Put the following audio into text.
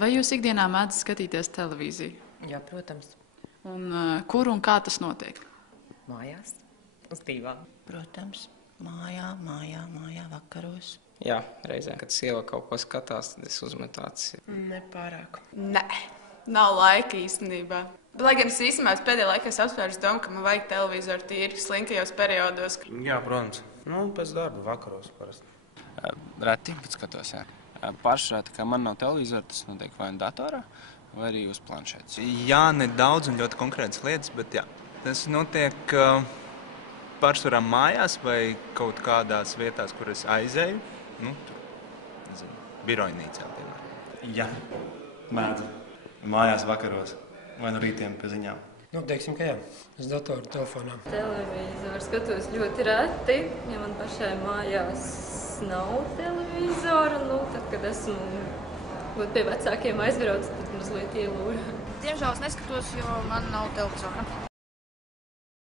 Vai jūs ikdienā mēdz skatīties televīziju? Jā, protams. Un kur un kā tas notiek? Mājās, uz divām. Protams, mājā vakaros. Jā, reizēm, kad sieva kaut ko skatās, tad es uzmetu acis. Nepārāk. Nē, nav laika īstenībā. Bet, lai gan es īstenībā pēdējā laikā apsvēru domu, ka man vajag televizoru tīri slinkajos periodos. Jā, protams. Pēc darba vakaros parasti. Reti, bet skatos, jā. Pašrēti, ka man nav televizora, tas notiek vai nu datorā, vai arī uz planšetes. Jā, nedaudz un ļoti konkrētas lietas, bet jā. Tas notiek pārsvarā mājās vai kaut kādās vietās, kur es aizēju. Tur, nezinu, birojnīcā, piemēram. Jā, mēdzu. Mājās vakaros vai no rītiem pie ziņām. Teiksim, ka jā. Uz datoru, telefonā. Televizoru skatos ļoti reti, ja man pašai mājās nav televizora. Tad, kad esmu pie vecākiem aizbraucis, tad mazliet ielūju. Diemžēl es neskatos, jo man nav televizora.